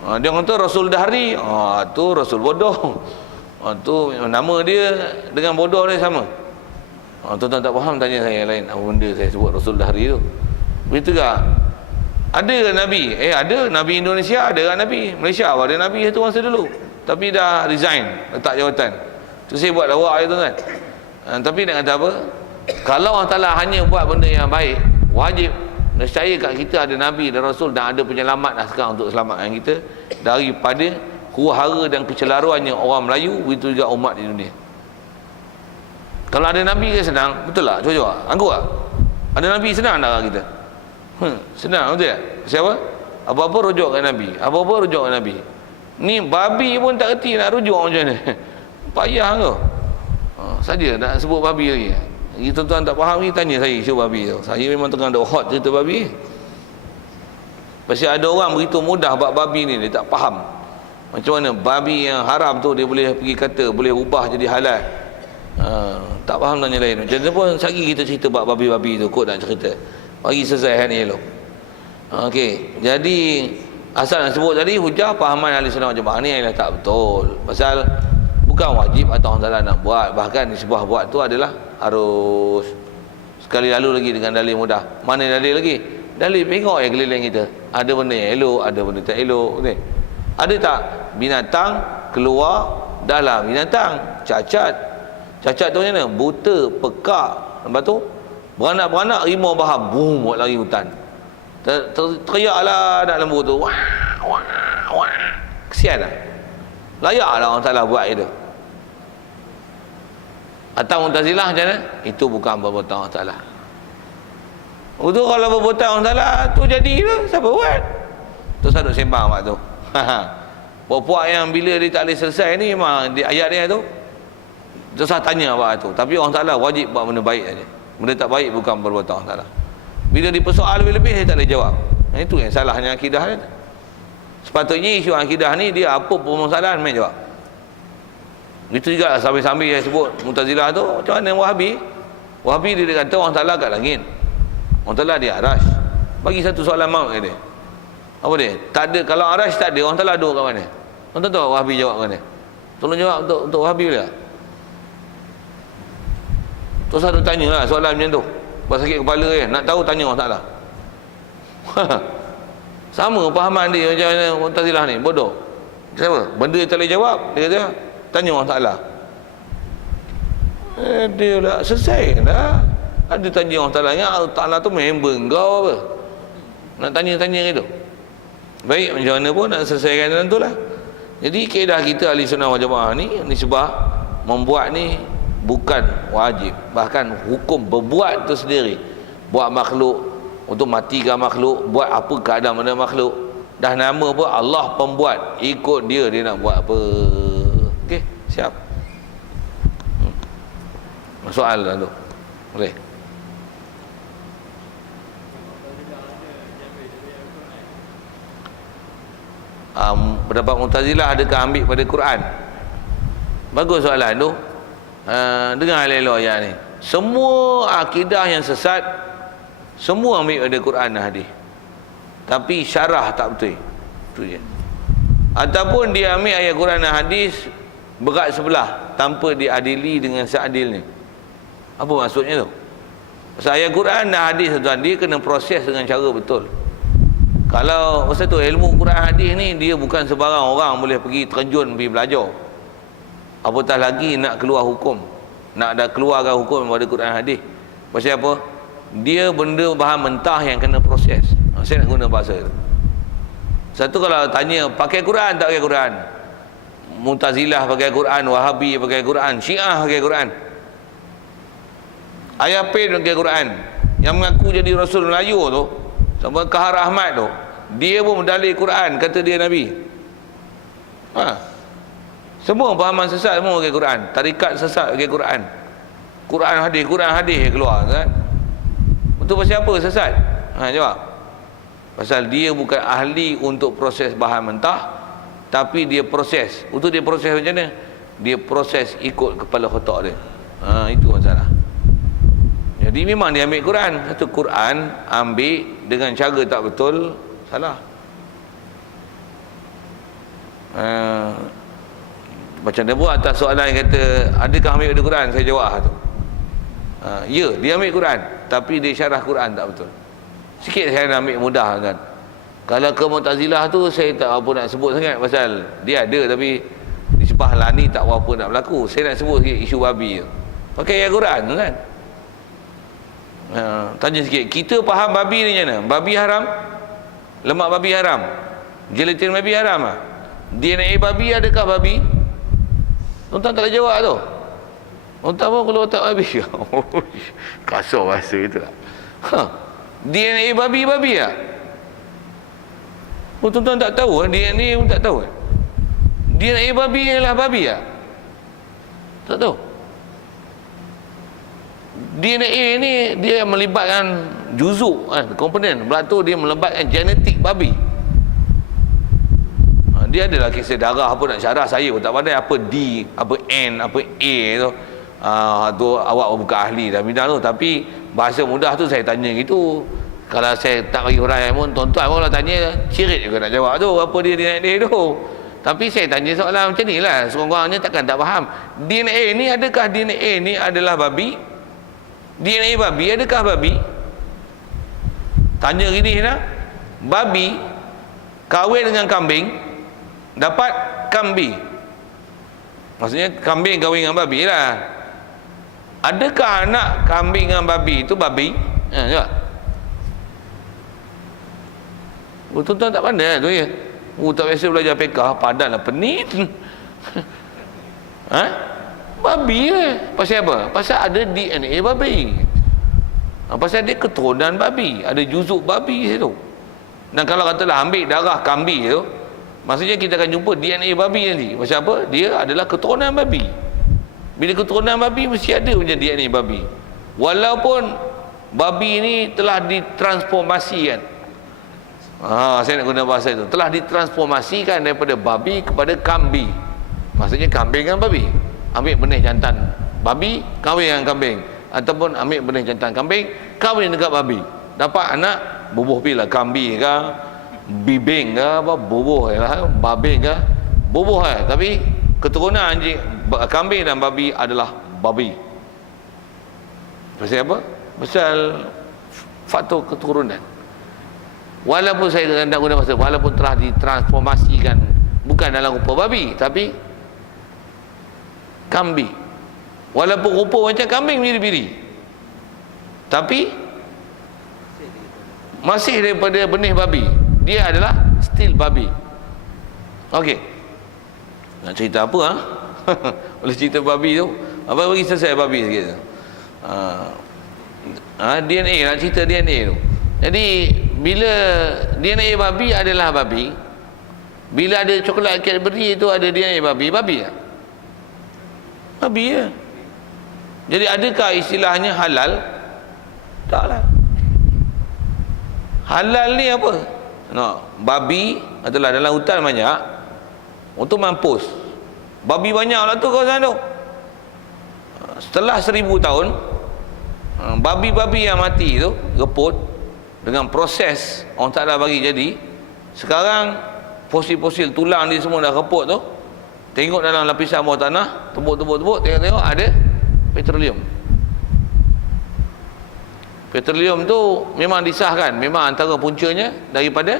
Dia kata Rasul Dahri, tu Rasul bodoh. Tu nama dia dengan bodoh dia sama. Tuan-tuan tak faham, tanya saya lain apa benda saya sebut Rasul Dahri tu. Begitu ke? Ada ke Nabi? Ada. Nabi Indonesia ada kan Nabi. Malaysia ada Nabi itu masa dulu. Tapi dah resign, letak jawatan. Tu saya buat lawak je tuan-tuan. Tapi nak kata apa? Kalau Allah Ta'ala hanya buat benda yang baik, wajib percaya kat kita ada Nabi dan Rasul dan ada penyelamat dah sekarang untuk selamatkan kita daripada huru-hara dan kecelaruannya orang Melayu, begitu juga umat di dunia. Kalau ada Nabi ke senang, betul tak? Cuba anggur tak? Ada Nabi senang tak kat kita? Senang, betul tak? Siapa? Apa-apa rujuk kat Nabi. Apa-apa rujuk kat Nabi. Ni babi pun tak kerti nak rujuk macam mana. Payah tu. Saja nak sebut babi lagi. Tuan-tuan tak faham ni, tanya saya isu babi tu. Saya memang tengah ada hot cerita babi. Pasal ada orang begitu mudah bab babi ni, dia tak faham macam mana babi yang haram tu dia boleh pergi kata boleh ubah jadi halal. Tak faham tanya lain. Macam tu pun sehari kita cerita bab babi-babi tu, kot nak cerita bagi selesai ni elok. Okey, jadi asal nak sebut tadi hujah pahaman ahli sunnah wal jamaah ni ialah tak betul. Pasal bukan wajib atau Allah Ta'ala nak buat, bahkan sebuah buat tu adalah harus. Sekali lalu lagi dengan dalil mudah. Mana dalil lagi? Dalil tengok keliling kita. Ada benda yang elok, ada benda tak elok. Okay. Ada tak binatang keluar dalam binatang? Cacat. Cacat tu macam mana? Buta, pekak. Lepas tu beranak-beranak rimau bahar, boom, buat lari hutan. Teriaklah anak lembu tu. Wah, wah, wah. Kesian lah. Layaklah orang Ta'ala buat itu. Atau Mu'tazilah macam mana? Itu bukan perbuatan Allah Ta'ala. Itu kalau perbuatan Allah Ta'ala tu jadi ke? Siapa buat? Tu saya duk sembang waktu tu. Puak-puak yang bila dia tak boleh selesai ni, memang di ayat dia tu tu saya tanya waktu tu. Tapi Allah Ta'ala wajib buat benda baik saja. Benda tak baik bukan perbuatan Allah Ta'ala. Bila dipersoal lebih-lebih, dia tak boleh jawab. Itu yang salahnya akidah dia. Sepatutnya isu akidah ni dia apa permasalahan main jawab. Itu juga sambil-sambil saya sebut Mu'tazilah tu macam mana Wahabi. Wahabi dia kata Allah Ta'ala kat langit, Allah Ta'ala di arash. Bagi satu soalan maut dia. Apa dia? Tak ada, kalau arash tak ada, Allah Ta'ala duduk kat mana? Tuan-tuan tahu Wahabi jawab kat mana? Tolong jawab untuk Wahabi pula. Terus ada tanya lah soalan macam tu. Buat sakit kepala je, nak tahu tanya Allah Ta'ala. Sama pahaman dia macam mana Mu'tazilah ni, bodoh. Siapa? Benda dia tak boleh jawab, dia kata tanya Allah Ta'ala. Dia lah selesai dah. Ada tanya Allah Ta'ala, ya Allah Ta'ala tu member kau apa? Nak tanya-tanya gitu. Baik, macam mana pun nak selesaikan dalam tu lah. Jadi kaedah kita ahli sunnah wal jamaah ni sebab membuat ni bukan wajib, bahkan hukum berbuat tu sendiri. Buat makhluk untuk matikan makhluk, buat apa keadaan mana makhluk, dah nama apa Allah pembuat, ikut dia nak buat apa. Okey, siap. Soal dah tu. Boleh. Pendapat Mu'tazilah adakah ambil pada Quran? Bagus soalan tu. Dengar elok ayat ni. Semua akidah yang sesat semua ambil pada Quran dan hadis. Tapi syarah tak betul. Itu je. Ataupun dia ambil ayat Quran dan hadis berat sebelah tanpa diadili dengan seadilnya. Apa maksudnya tu? Pasal ayat Quran dan hadis tuan, dia kena proses dengan cara betul. Kalau masa tu ilmu Quran hadis ni dia bukan sebarang orang boleh pergi terjun pergi belajar. Apatah lagi nak keluar hukum, nak dah keluarkan hukum daripada Quran hadis. Pasal apa? Dia benda bahan mentah yang kena proses. Saya nak guna bahasa itu. Satu kalau tanya pakai Quran tak pakai Quran, Mu'tazilah pakai Quran, Wahabi pakai Quran, Syiah pakai Quran, Ayapin pakai Quran, yang mengaku jadi Rasul Melayu tu sama Kahar Ahmad tu, dia pun berdalil Quran, kata dia Nabi. Semua pahaman sesat semua pakai Quran, tarikat sesat pakai Quran, Quran hadis keluar kan. Betul pasal apa sesat? Jawab. Pasal dia bukan ahli untuk proses bahan mentah, tapi dia proses. Untuk dia proses macam mana? Dia proses ikut kepala otak dia. Itu masalah. Jadi memang dia ambil Quran. Satu Quran ambil dengan cara tak betul, salah. Macam dia buat atas soalan yang kata, adakah ambil dari Quran? Saya jawab tu. Ya, dia ambil Quran, tapi dia syarah Quran tak betul. Sikit saya nak ambil mudah kan. Kalau ke Mu'tazilah tu saya tak apa nak sebut sangat, pasal dia ada tapi di Sepah Lani tak apa nak berlaku. Saya nak sebut sikit isu babi tu. Pakai ayat Quran tu kan. Tanya sikit, kita faham babi ni macam mana? Babi haram? Lemak babi haram? Gelatin babi haram lah? DNA babi adakah babi? Tuan-tuan tak boleh jawab tu. Tuan-tuan pun kalau tak babi. Kasar bahasa itu lah. DNA babi lah? Oh, tuan-tuan tak tahu, DNA pun tak tahu. DNA babi ialah babi lah? Tak tahu. DNA ni dia melibatkan juzuk kan, komponen. Berlaku dia melibatkan genetik babi. Dia adalah kisah darah apa nak syarah, saya pun tak pandai apa D, apa N, apa A tu. Tu awak bukan ahli dah bidang tu, tapi bahasa mudah tu saya tanya gitu. Kalau saya tak bagi orang pun, tuan-tuan pun kalau tanya cirit juga nak jawab tu, apa dia tu. Tapi saya tanya soalan macam ni lah, sekurang-kurangnya takkan tak faham. DNA ni, adakah DNA ni adalah babi? DNA babi, adakah babi? Tanya gini nak, babi kahwin dengan kambing dapat kambi. Maksudnya kambing kahwin dengan babi lah. Adakah anak kambing dengan babi itu babi? Jawab. Tuan-tuan tak pandai tu ya. Tak biasa belajar fiqah, padanlah penit. Babi lah. Pasal apa? Pasal ada DNA babi. Pasal dia keturunan babi, ada juzuk babi situ. Dan kalau katalah ambil darah kambing tu, maksudnya kita akan jumpa DNA babi nanti. Pasal apa? Dia adalah keturunan babi. Bila keturunan babi mesti ada punya DNA babi. Walaupun babi ni telah ditransformasikan. Saya nak guna bahasa itu. Telah ditransformasikan daripada babi kepada kambing. Maksudnya kambing dengan babi. Ambil benih jantan babi, kahwin dengan kambing. Ataupun ambil benih jantan kambing, kahwin dengan babi. Dapat anak, bubuh pilih kambing ke, bibing ke, apa, bubuh lah, babing ke, bubuh lah. Tapi keturunan anjing, kambing dan babi adalah babi. Pasal apa? Pasal faktor keturunan. Walaupun saya nak guna bahasa, walaupun telah ditransformasikan bukan dalam rupa babi tapi kambing, walaupun rupa macam kambing biri-biri tapi masih daripada benih babi, dia adalah still babi. Okey, nak cerita apa boleh cerita babi tu apa, bagi selesai babi sikit. DNA, nak cerita DNA tu. Jadi bila DNA babi adalah babi, bila ada coklat Cadbury itu ada DNA babi, babi ya? Babi ya. Jadi adakah istilahnya halal? Taklah. Halal ni apa? Babi adalah dalam hutan banyak untuk mampus. Babi banyak lah tu kawasan tu. Setelah 1000 tahun, babi-babi yang mati tu reput dengan proses orang Ta'ala bagi jadi. Sekarang fosil-fosil tulang dia semua dah reput tu. Tengok dalam lapisan bawah tanah, tebuk-tebuk, tengok ada petroleum. Petroleum tu memang disahkan, memang antara puncanya daripada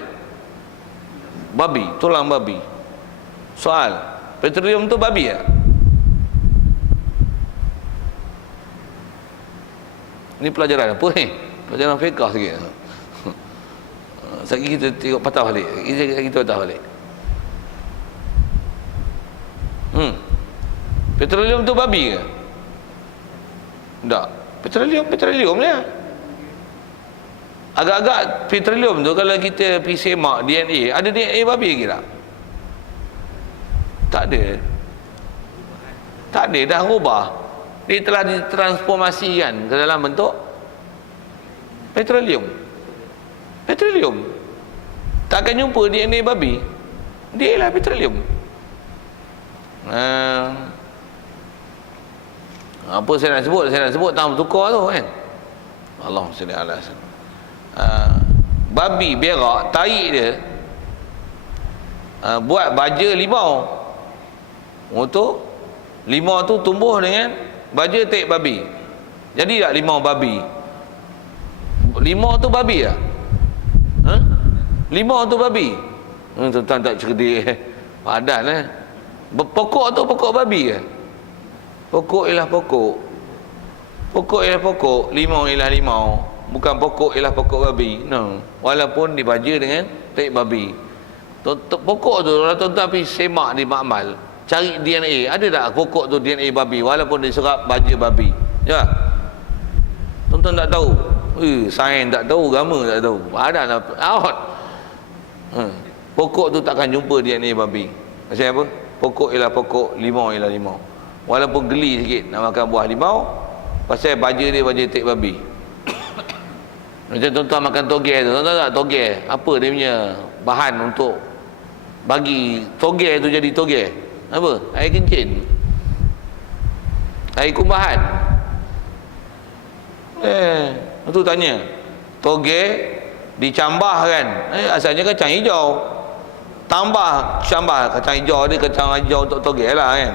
babi, tulang babi. Soal, petroleum tu babi tak? Ini pelajaran apa ni? Pelajaran fiqah sikit. Sekali kita tengok patah balik. Kita patah balik. Petroleum tu babi ke? Tak. Petroleum lah. Agak-agak petroleum tu kalau kita pergi semak DNA, ada DNA babi lagi tak? Tak ada. Tak ada, dah rubah. Dia telah ditransformasikan ke dalam bentuk petroleum. Takkan jumpa DNA babi. Dia lah petroleum. Apa saya nak sebut? Saya nak sebut tangan bertukar tu kan. Allahumma salli ala babi berak, tahi dia buat baja limau. Untuk limau tu tumbuh dengan baja tek babi. Jadi tak limau babi? Limau tu babi tak? Ha? Limau tu babi? Tuan-tuan tak cerdik. Padan pokok tu pokok babi ke? Pokok ialah pokok. Pokok ialah pokok, limau ialah limau. Bukan pokok ialah pokok babi. No. Walaupun dibaja dengan tek babi. Pokok tu kalau tuan-tuan pergi semak di makmal, cari DNA, ada tak pokok tu DNA babi walaupun diserap baja babi? Ya. Tuan-tuan tak tahu. Sains tak tahu, agama tak tahu. Padan out. Pokok tu takkan jumpa DNA babi. Maksudnya apa? Pokok ialah pokok, limau ialah limau. Walaupun geli sikit nak makan buah limau, pasal baja dia baja tek babi. Macam tuan-tuan makan toge tu, tuan-tuan tak toge? Apa dia punya bahan untuk bagi toge tu jadi toge? Apa? Air kencing. Air kumbahan. Tu tanya. Toge dicambahkan. Asalnya kacang hijau. Tambah kacang hijau, dia kacang hijau untuk toge lah kan.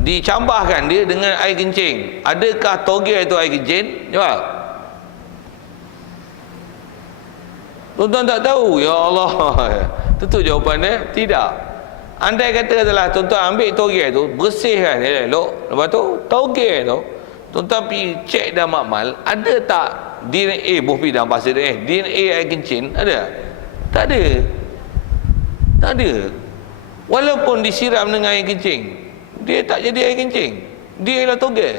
Dicambahkan dia dengan air kencing. Adakah toge itu air kencing? Jawab. Tuan-tuan tak tahu. Ya Allah. Tentu jawapannya tidak. Andai kata adalah tuan-tuan ambil toge tu, bersihkan elok. Lepas tu toge tu tuan-tuan pergi cek dalam makmal, ada tak DNA buah pidang bahasa dia DNA air kencing? Ada? Tak ada. Tak ada. Walaupun disiram dengan air kencing, dia tak jadi air kencing. Dia ialah toge.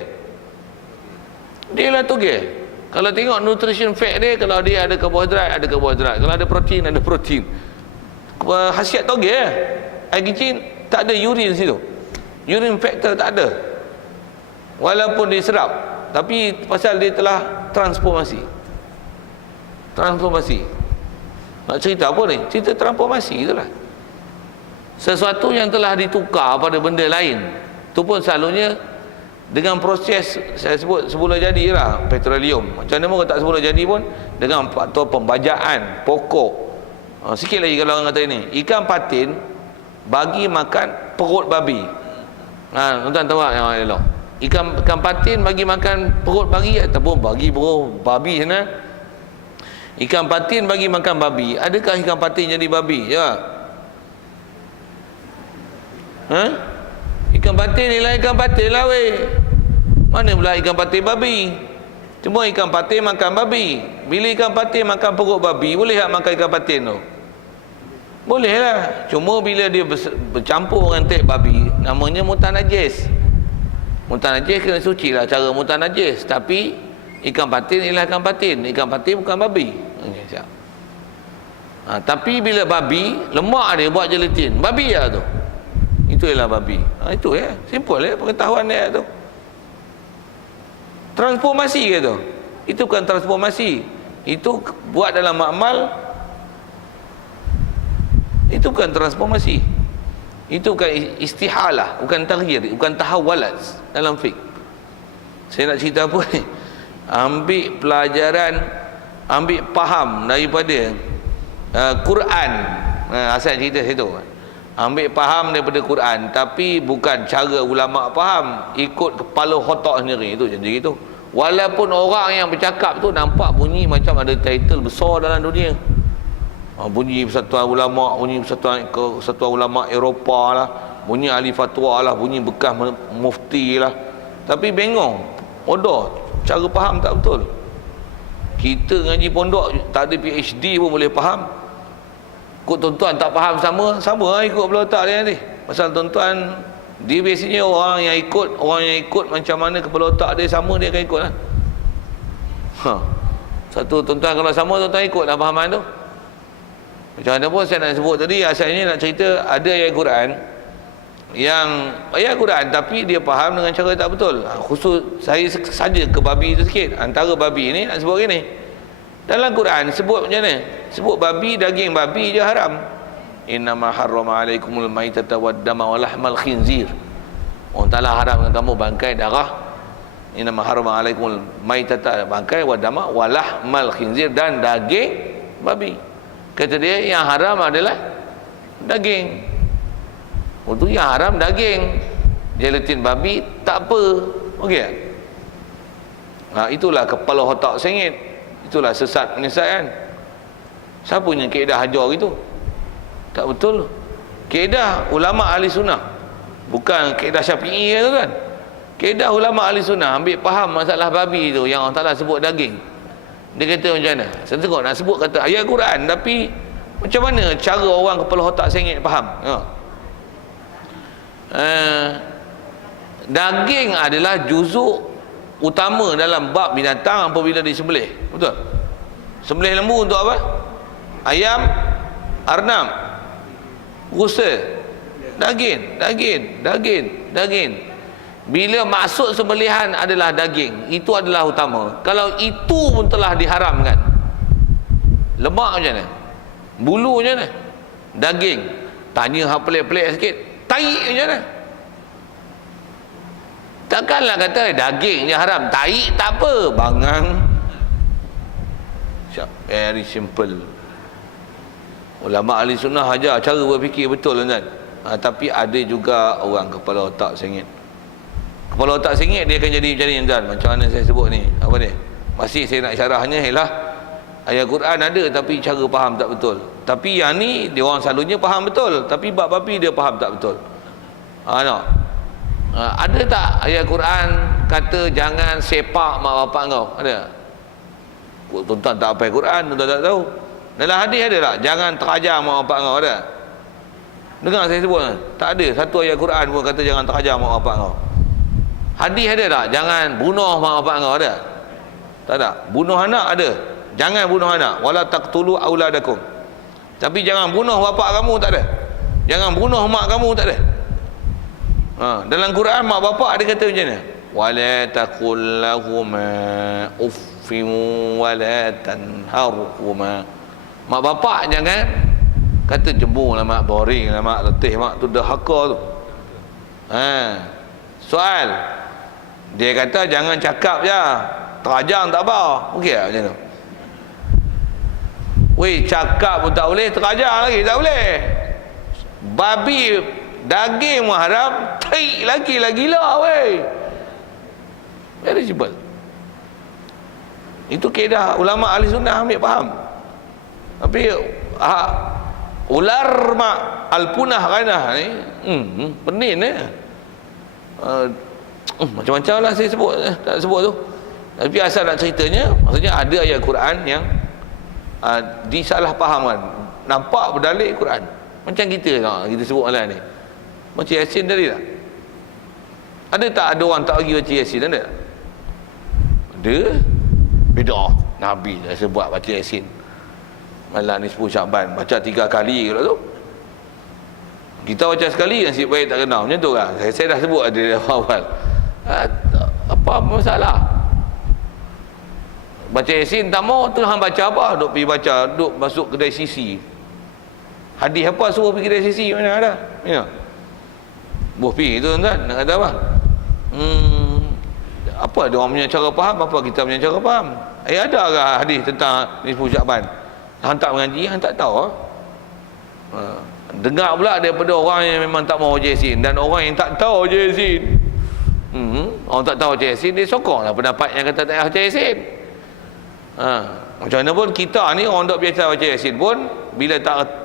Dia ialah toge. Kalau tengok nutrition fact dia, kalau dia ada karbohidrat, ada karbohidrat. Kalau ada protein, ada protein. Khasiat toge air kencing tak ada urine situ. Urine factor tak ada. Walaupun diserap, tapi pasal dia telah transformasi. Transformasi. Nak cerita apa ni? Cerita transformasi itulah. Sesuatu yang telah ditukar pada benda lain, tu pun selalunya dengan proses, saya sebut semula jadilah petroleum. Macam mana pun tak semula jadi pun dengan faktor pembajaan pokok. Sikit lagi kalau orang kata ini, ikan patin bagi makan perut babi. Tuan-tuan tahu tak yang elok? Ikan patin bagi makan perut babi ataupun bagi perut babi sana. Ikan patin bagi makan babi. Adakah ikan patin jadi babi? Ya. Ikan patin ni lah ikan patin lah weh. Mana pula ikan patin babi? Cuma ikan patin makan babi. Bila ikan patin makan perut babi, boleh tak makan ikan patin tu? Boleh lah. Cuma bila dia bercampur dengan tek babi, namanya mutan najis. Mutan najis kena suci lah cara mutan najis. Tapi ikan patin ialah ikan patin. Ikan patin bukan babi. Tapi bila babi, lemak dia buat gelatin. Babi lah tu. Itu ialah babi. Itu ya. Simple ya pengetahuan dia tu. Transformasi ke tu? Itu bukan transformasi. Itu buat dalam makmal. Itu bukan transformasi. Itu bukan istihalah, bukan taghyir, bukan tahawalat dalam fiqh. Saya nak cerita apa ni? Ambil pelajaran, ambil faham daripada Quran. Asal cerita situ. Ambil faham daripada Quran, tapi bukan cara ulama faham, ikut kepala otak sendiri. Itu jadi gitu. Walaupun orang yang bercakap tu nampak bunyi macam ada title besar dalam dunia. Bunyi Persatuan Ulama, bunyi Persatuan Ulama Eropah lah, bunyi ahli fatwa lah, bunyi bekas mufti lah. Tapi bengong, bodoh, cara faham tak betul. Kita ngaji pondok tak ada PhD pun boleh faham. Kok tuan-tuan tak faham sama lah ikut kepala otak dia nanti. Pasal tuan-tuan, dia biasanya orang yang ikut macam mana kepala otak dia sama, dia akan ikut lah. Satu tuan-tuan kalau sama, tuan-tuan ikut lah fahaman tu. Macam mana pun saya nak sebut tadi, asalnya nak cerita ada ayat Quran yang ayat Quran tapi dia faham dengan cara tak betul. Khusus saya saja ke babi tu sikit. Antara babi ni nak sebut gini. Dalam Quran sebut macam mana? Sebut babi, daging babi je haram. Innama harrama alaikumul maitata waddama wa lahmal khinzir. Allah Taala haramkan kamu bangkai darah. Innama harrama alaikumul maitata, bangkai, waddama wa lahmal khinzir, dan daging babi. Kata dia yang haram adalah daging. Itu yang haram daging. Gelatin babi tak apa. Okey tak? Itulah kepala otak sengit. Itulah sesat penyesat kan. Siapa yang kaedah hajar gitu? Tak betul. Kaedah ulama ahli sunnah, bukan kaedah Syafi'i tu kan. Kaedah ulama ahli sunnah ambil faham masalah babi tu yang Allah Ta'ala sebut daging. Dia kata macam mana? Saya tengok nak sebut kata ayat Quran, tapi macam mana cara orang kepala otak sengit faham? Daging adalah juzuk utama dalam bab binatang apabila disembelih. Betul? Sembelih lembu untuk apa? Ayam, arnab, rusa, daging. Bila maksud sembelihan adalah daging, itu adalah utama. Kalau itu pun telah diharamkan, lemak macam mana? Bulu macam mana? Daging. Tanya hak pelik-pelik sikit, tahi macam mana? Takkanlah kata daging je haram, tahi tak apa, bangang. Very simple. Ulama ahli sunnah ajar cara berfikir betul kan. Tapi ada juga orang kepala otak sengit. Kepala otak sengit dia akan jadi macam ni tuan. Macam mana saya sebut ni? Apa ni? Masih saya nak syarahnya ialah ayat Quran ada tapi cara faham tak betul. Tapi yang ni dia orang selalunya faham betul, tapi bab babi dia faham tak betul. Ada tak ayat Quran kata jangan sepak mak bapak kau? Ada? Tuan-tuan tak hafal Quran, tuan-tuan tak tahu. Dalam hadis ada tak jangan terajam mak bapak kau? Ada? Dengar saya sebut, tak ada satu ayat Quran pun kata jangan terajam mak bapak kau. Hadis ada tak jangan bunuh mak bapak kau? Ada? Tak ada. Bunuh anak ada, jangan bunuh anak. Wala taqtulu auladakum. Tapi jangan bunuh bapak kamu, tak ada. Jangan bunuh mak kamu, tak ada. Dalam Quran mak bapak dia kata macam mana? Wala taqul lahuma uffin wala tanharhuma. Mak bapak jangan kata jemurlah mak, boring lah mak, letih mak, tu dah haka tu. Soal, dia kata jangan cakap je, terajang tak apa. Okey tak macam tu? Weh, cakap pun tak boleh, terajang lagi tak boleh. Babi daging pun haram, taik lagi lah, gila weh. Very simple. Itu kaedah ulama ahli sunnah ambil faham. Tapi ular mak alpunah kanah ni penin macam-macam lah saya sebut, tak sebut tu. Tapi asal nak ceritanya, maksudnya ada ayat Quran yang disalahfahamkan, nampak berdalil Quran. Macam kita kita sebut malam ni baca Yasin tadi tak? Ada tak ada orang tak pergi baca Yasin? Ada? Ada. Bid'ah. Nabi dah sebut baca Yasin malam ni 10 Syakban, baca 3 kali kalau tu. Kita baca sekali nasib baik tak kenal, macam tu kan. Saya dah sebut ada awal. Apa masalah? Baca Yasin tak mau tu hang baca apa? Duk pergi baca, duk masuk kedai sisi. Hadis apa suruh pergi kedai sisi, mana ada? Ya. Buh pergi tu tuan, nak kata apa? Apa dia orang punya cara faham, apa kita punya cara faham? Ada ke hadis tentang nisfu Syakban? Hang tak mengaji, hang tak tahu. Dengar pula daripada orang yang memang tak mau baca Yasin, dan orang yang tak tahu baca Yasin. Orang tak tahu baca Yasin, dia sokonglah pendapat yang kata tak payah baca Yasin. Macam mana pun kita ni orang tak biasa baca Yasin pun, bila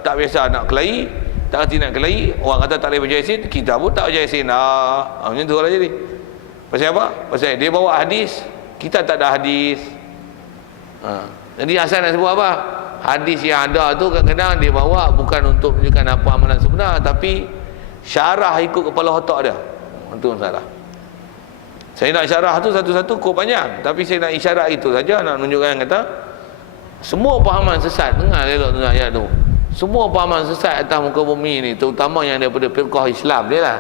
tak biasa nak kelahi, tak kerti nak kelahi, orang kata tak boleh baca Yasin, kita pun tak baca Yasin. Macam tu lah jadi. Pasal apa? Pasal dia bawa hadis, kita tak ada hadis. Jadi asal nak sebut apa? Hadis yang ada tu kadang-kadang dia bawa bukan untuk menunjukkan apa amalan sebenar, tapi syarah ikut kepala otak dia. Itu masalah. Saya nak syarah tu satu-satu kok panjang, tapi saya nak isyarat itu saja, nak menunjukkan kata semua pahaman sesat. Dengar elok tu ayat tu. Semua pahaman sesat atas muka bumi ni, terutama yang daripada firqah Islam dia lah.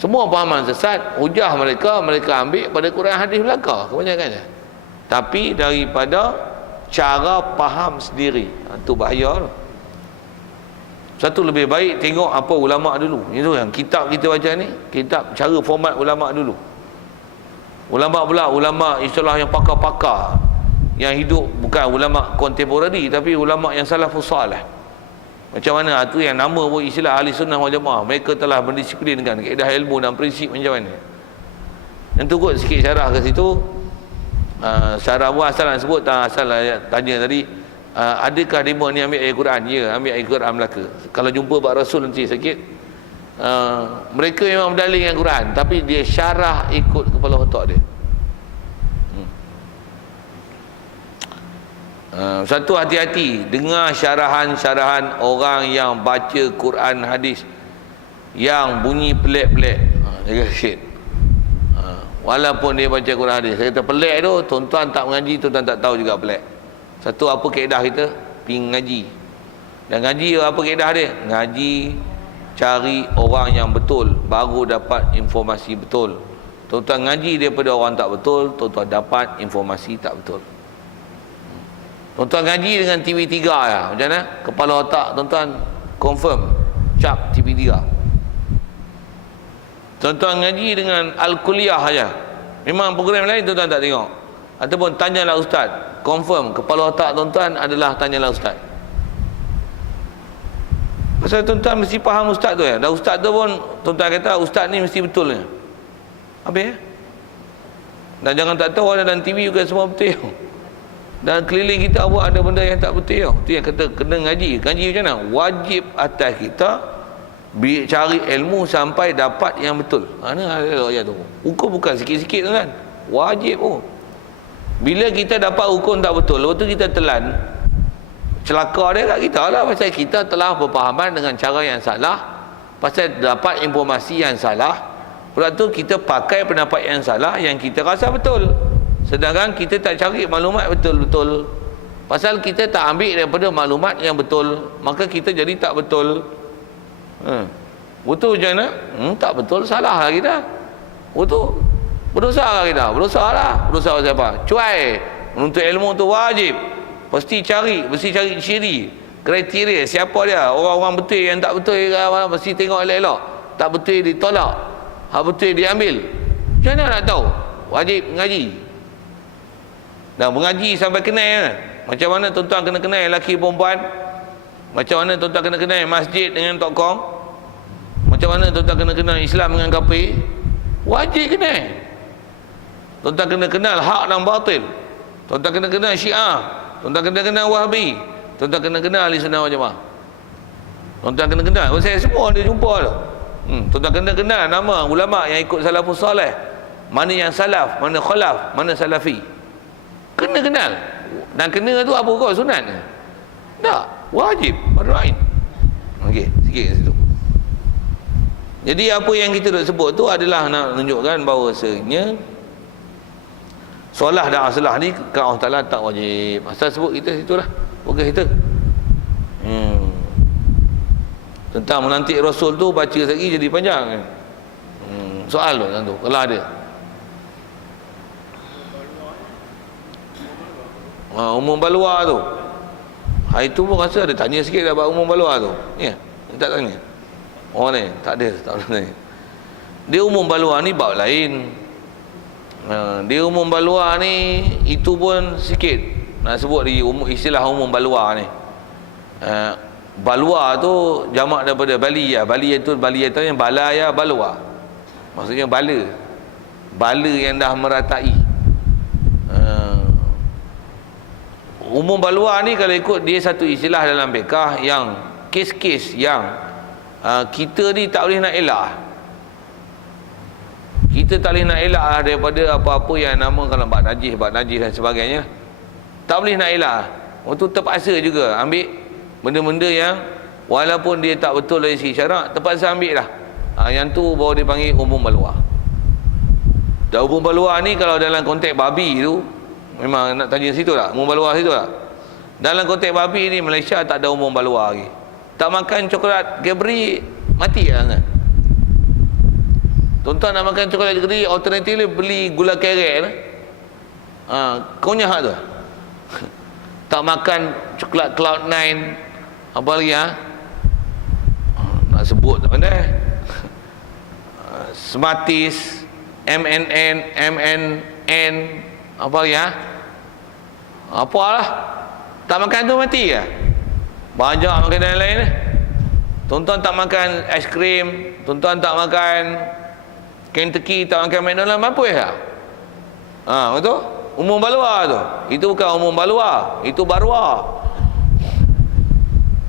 Semua pahaman sesat, hujah mereka ambil pada Quran hadis belaka kebanyakannya. Tapi daripada cara faham sendiri, itu bahaya tu. Satu lebih baik tengok apa ulama dulu. Itu yang kitab kita baca ni, kitab cara format ulama dulu. Ulama pula, ulama istilah yang pakar-pakar, yang hidup bukan ulama kontemporari, tapi ulama yang salafus salih. Macam mana? Itu yang nama pun istilah ahli sunnah wal jamaah. Mereka telah mendisiplinkan kaedah ilmu dan prinsip macam mana. Yang tu kot sikit syarah ke situ. Syarah Abu Hasan sebut asal tanya tadi, adakah demo ni ambil ayat Quran? Ya, ambil ayat Quran Melaka. Kalau jumpa Pak Rasul nanti sakit, mereka memang berdalil dengan Quran, tapi dia syarah ikut kepala otak dia. Satu, hati-hati dengar syarahan-syarahan orang yang baca Quran hadis yang bunyi pelik-pelik. Jaga sikit. Walaupun dia baca Quran hadis, saya kata pelik tu, tuan-tuan tak mengaji, tuan-tuan tak tahu juga pelik. Satu, apa kaedah kita? Pergi ngaji. Dan ngaji apa kaedah dia? Ngaji cari orang yang betul, baru dapat informasi betul. Tuan-tuan ngaji daripada orang tak betul, tuan-tuan dapat informasi tak betul. Tuan-tuan ngaji dengan TV3 ya, macam mana? Kepala otak tuan-tuan confirm, cap TV3. Tuan-tuan ngaji dengan Al-Kuliah saja, memang program lain tuan-tuan tak tengok. Ataupun tanyalah ustaz, confirm kepala otak tuan-tuan adalah tanyalah ustaz. Pasal tuan-tuan mesti faham ustaz tu ya. Dan ustaz tu pun tuan-tuan kata ustaz ni mesti betul ya. Habis ya? Dan jangan tak tahu ada dalam TV juga semua betul. Dan keliling kita buat ada benda yang tak betul ya. Tu yang kata kena ngaji. Ngaji macam mana? Wajib atas kita cari ilmu sampai dapat yang betul. Mana ada ayat tu. Hukum bukan sikit-sikit kan. Wajib oh. Bila kita dapat hukum tak betul, lepas tu kita telan, celaka dia kat kita lah, pasal kita telah berpahaman dengan cara yang salah, pasal dapat informasi yang salah. Lepas tu kita pakai pendapat yang salah yang kita rasa betul, sedangkan kita tak cari maklumat betul-betul. Pasal kita tak ambil daripada maklumat yang betul, maka kita jadi tak betul. Betul macam mana? Tak betul, salah lah kita. Betul, berdosa lah kita. Berdosa lah. Berdosa siapa? Cuai. Menuntut ilmu tu wajib. Mesti cari ciri, kriteria siapa dia. Orang-orang betul yang tak betul mesti tengok elok-elok. Tak betul ditolak, hak betul diambil. Macam mana nak tahu? Wajib mengaji. Dan mengaji sampai kenal. Macam mana tuan-tuan kena kenal lelaki perempuan? Macam mana tuan-tuan kena kenal masjid dengan tokong? Macam mana tuan-tuan kena kenal Islam dengan kafir? Wajib kenal. Tuan-tuan kena kenal hak dan batil. Tuan-tuan kena kenal Syiah. Tuan-tuan kena kenal Wahabi. Tuan-tuan kena kenal Ahli Sunnah wal Jamaah. Tuan-tuan kena kenal. Saya semua dia jumpa tu. Tuan-tuan kena kenal nama ulama yang ikut salafus soleh. Mana yang salaf, mana khalaf, mana salafi. Kena kenal. Dan kena tu apa kau sunat? Tak, wajib, fardu ain. Okey, sikit kat situ. Jadi apa yang kita nak sebut tu adalah nak menunjukkan bahawasanya solah dan aslah ni ke Allah Ta'ala tak wajib. Asal sebut kita situlah. Bukan kita. Tentang menantik Rasul tu baca lagi jadi panjang. Soal tu tentu kalau ada. Umum balua tu. Hari tu pun rasa ada tanya sikit dah buat umum balua tu. Ya, tak tanya. Oh ni, tak ada tanya. Dia umum balua ni bab lain. Dia umum balua ni itu pun sikit nak sebut di istilah umum balua ni. Balwa tu jamak daripada baliyah. Baliyah tu yang balaya balwa. Maksudnya bala. Bala yang dah meratai. Umum balwa ni kalau ikut dia satu istilah dalam fiqh yang kes-kes yang kita ni tak boleh nak elak. Kita tak boleh nak elak daripada apa-apa yang nama kalau bab najis dan sebagainya. Tak boleh nak elak. Waktu terpaksa juga ambil benda-benda yang walaupun dia tak betul dari segi syarak, terpaksa ambil lah. Yang tu baru dipanggil umum balwa. Dan umum balwa ni kalau dalam konteks babi tu, memang nak tanya situ tak? Umum balwa situ tak? Dalam konteks babi ni Malaysia tak ada umum balwa lagi. Tak makan coklat Cadbury mati lah kan? Tuan-tuan nak makan coklat Cadbury, alternatif beli gula kerek lah. Konyak tu. Tak makan coklat Cloud9, apa lagi nak sebut tak pandai. Smarties, MNN, apa lagi apalah. Tak makan tu mati ke? Banyak makanan lain Tuan-tuan tak makan aiskrim, tuan-tuan tak makan Kentucky, tak makan McDonald, mampu ya? Betul? Umum balua tu. Itu bukan umum balua, itu barua.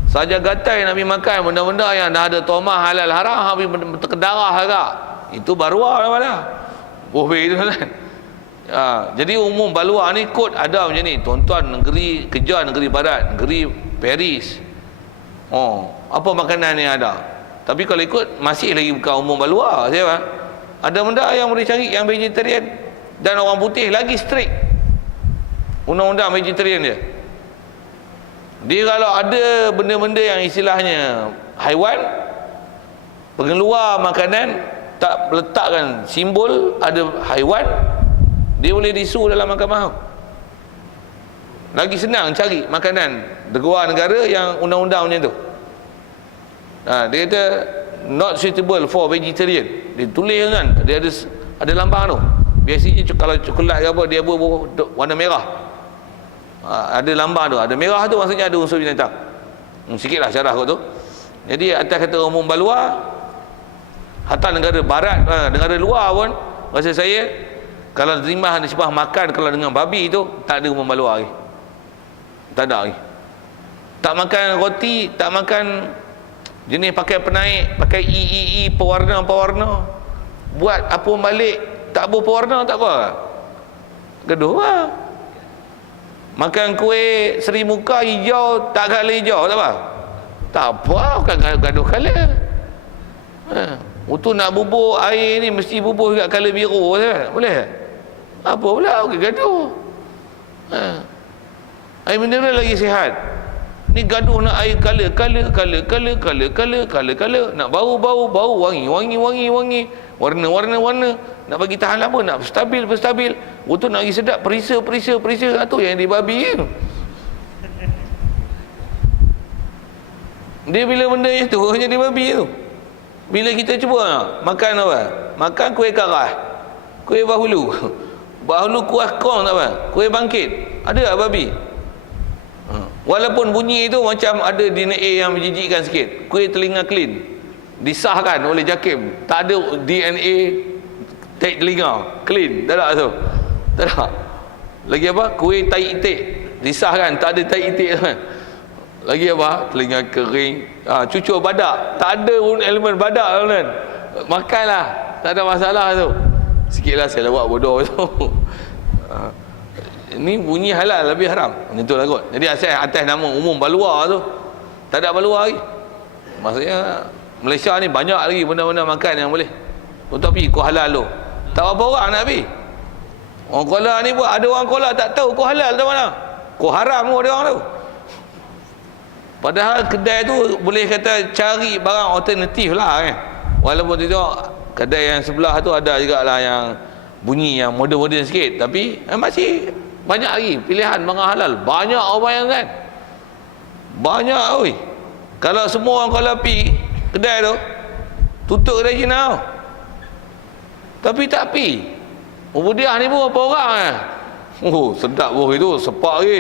Saja gatai Nabi makan benda-benda yang dah ada tomah halal haram, habis terkedarah agak. Itu barua mana? Boleh itu kan. Jadi umum balua ni kod ada macam ni. Tuan-tuan negeri kejar negeri barat, negeri Paris. Apa makanan yang ada? Tapi kalau ikut masih lagi bukan umum balua, siapa? Ada benda yang boleh cari yang vegetarian, dan orang putih lagi strict undang-undang vegetarian dia. Dia kalau ada benda-benda yang istilahnya haiwan, pengeluar makanan tak letakkan simbol ada haiwan, dia boleh disu dalam mahkamah. Lagi senang cari makanan di luar negara yang undang-undang macam tu. Dia kata not suitable for vegetarian. Dia tulis kan, dia ada lambang tu. Biasanya kalau coklat ke apa, dia warna merah. Ada lambang tu, ada merah tu maksudnya ada unsur binatang. Sikitlah syarah kot tu. Jadi atas kata umum balua, hatta negara barat, negara luar pun rasa saya kalau terima nisbah makan kalau dengan babi tu tak ada umum balua lagi. Tak ada lagi. Tak makan roti, tak makan jenis pakai penaik, pakai pewarna. Buat apa balik tak berpewarna tak apa. Gaduh lah. Makan kuih seri muka hijau tak kala hijau tak apa. Tak apa, bukan gaduh kala. Untuk nak bubur air ni mesti bubur kat kala biru kan? Boleh? Apa pula gaduh. Air mineral lagi sihat. Ni gaduh nak air kala nak bau wangi warna nak bagi tahan lama, nak stabil untuk nak bagi sedap perisa tu yang dibabi tu. Dia bila benda yang tu jadi babi tu. Bila kita cuba makan apa? Makan kuih karah, kuih bahulu kuah kong tak apa, kuih bangkit, ada tak babi? Walaupun bunyi itu macam ada DNA yang menjijikkan sikit. Kuih telinga clean disahkan oleh JAKIM, tak ada DNA tai telinga clean, tak ada tu. Tak ada. Lagi apa? Kuih tai itik disahkan, tak ada tai itik tu. Lagi apa? Telinga kering, cucur badak, tak ada elemen badak kan. Makanlah, tak ada masalah tu. Sikitlah saya lawak bodoh tu. Ini bunyi halal lebih haram. Itu lah kot. Jadi atas nama umum balua tu tak ada balua lagi. Maksudnya Malaysia ni banyak lagi benda-benda makan yang boleh. Tetapi kuah halal tu tak apa orang nak pergi. Orang Kuala ni pun ada orang Kuala tak tahu kuah halal tu mana. Kuah haram pun ada orang tu. Padahal kedai tu boleh kata cari barang alternatif lah kan. Walaupun tu kedai yang sebelah tu ada jugalah yang bunyi yang moden-moden sikit, tapi masih banyak lagi pilihan barang halal. Banyak orang yang kan. Banyak oi. Kalau semua orang Kuala pi kedai tu, tutup kedai Cina tu. Tapi tak pi. Budiah ni pun apa orang sedap boh itu, sepak lagi.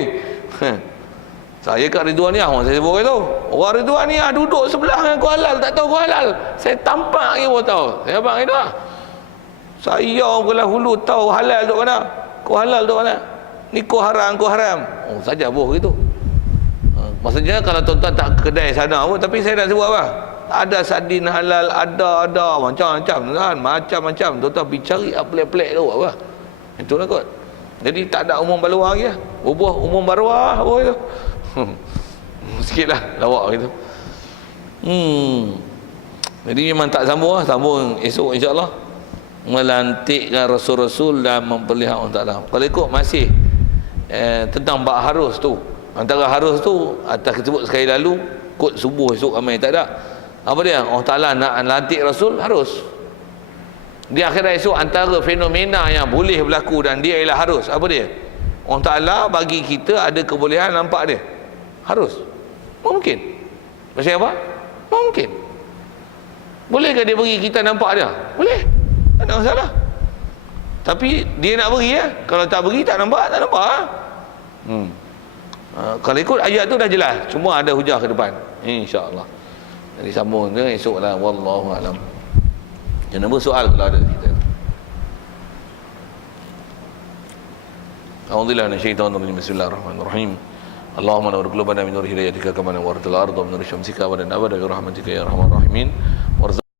Saya kat Ridwaniah saya sebut itu. Orang Ridwaniah duduk sebelah dengan kuah halal, tak tahu kuah halal. Saya tampak lagi pun tahu. Saya abang itu lah. Saya orang Kuala Hulu tahu halal tu mana. Kuah halal tu mana. Ni kuah haram. Saja boh gitu. Maksudnya kalau tuan-tuan tak kedai sana pun, tapi saya nak sebut apa? Ada sardin halal, ada macam-macam kan, macam-macam. Tuan-tuan pergi cari pelik-pelik tu apa. Itulah kot. Jadi tak ada umum balua lagi lah. Bubuh umum barua apa itu. Sikitlah lawak gitu. Jadi memang tak sambung lah. Sambung esok insya-Allah. Melantikkan rasul-rasul dan memperlihat Allah Taala. Kalau ikut masih tentang bab harus tu. Antara harus tu atas kita sebut sekali lalu, kod subuh esok ramai tak ada. Apa dia? Allah Taala nak lantik rasul harus. Di akhirat esok antara fenomena yang boleh berlaku dan dia ialah harus. Apa dia? Allah Taala bagi kita ada kebolehan nampak dia. Harus. Mungkin. Maksudnya apa? Mungkin. Bolehkah dia bagi kita nampak dia? Boleh. Tak ada masalah. Tapi dia nak beri ya. Kalau tak beri tak nampak, tak nampak. Kalau ikut ayat tu dah jelas. Cuma ada hujah ke depan. InsyaAllah. Jadi sambung ke esoklah, wallahu alam. Jangan nombor soal kalau ada kita. A'udzubillahi minasyaitonir rajim. Bismillahirrahmanirrahim. Allahumma nawwir qulubana min nur hidayatika kama nawwartal arda min nur syamsika wa lana abada bi rahmatika ya arhamar rahimin.